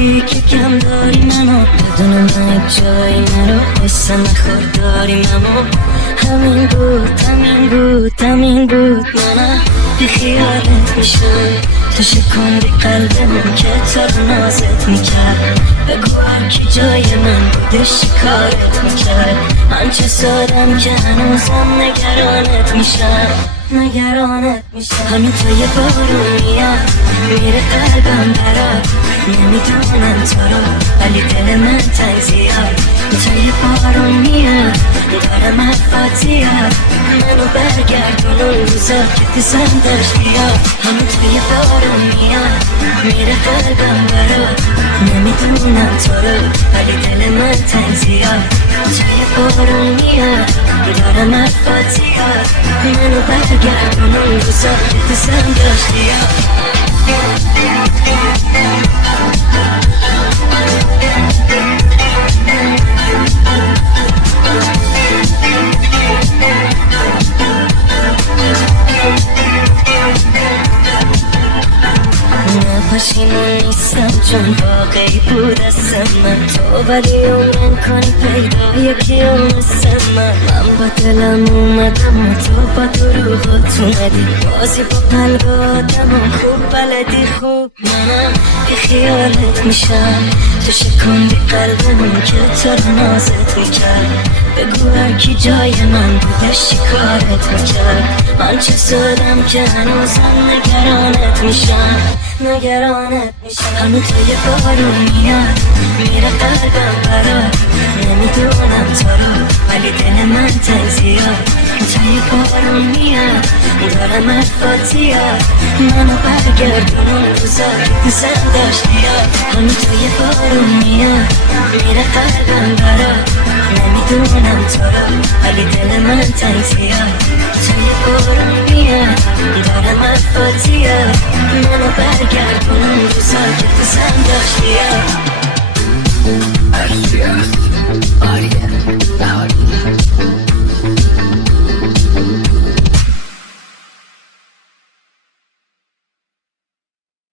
میگی که کم داری منو، بدون من جایی نرو، قصه نخور داری منو. همین بود همین بود نه بی خیالت میشم، تو شکندی قلبمون که تو رو نازت میکرد. بگو هر کی جای من بوده شکارت میکرد. من چه سادم که هنوزم نگرانت میشم. همین تو یه بارون میاد میره قلبم برات، نمیدونم تو رو ولی دل من تنگ زیاد. تو یه بارون میاد دارم حرفات زیاد، منو برگردون اون روزا که دوستم داشت بیاد. همین تو یه بارون میاد میره قلبم برات، نمیدونم تو رو ولی دل من تنگ زیاد. تو یه بارون میاد دارم حرفات زیاد، منو برگردون اون روزا که دوستم داشت بیاد. پشیمون نیستم چون واقعی بود اصلا من، تو ولی عمرن کنی پیدا یکی مثل من با دلم اومدم و تو با دروغات اومدی، بازی با قلب آدم و خوب بلدی. خوب منم بی خیالت میشم، تو شکندی قلبمون که تو رو نازت میکرد. بگو هر کی جای من بوده شکارت میکرد. من چه سادم که هنوزم نگرانت میشم. همین تو یه بارون میاد میره قلبم برات، نمیدونم تو رو ولی دل من تنگ زیاد. تو یه بارون میاد دارم حرفات زیاد، منو برگردون اون روزا که دوستم داشت بیاد. همین تو یه بارون میاد میره قلبم برات، نمیدونم تو رو ولی دل من تنگ زیاد. تو یه بارون میاد دارم حرفات زیاد، منو برگردون اون روزا که دوستم داشت بیاد.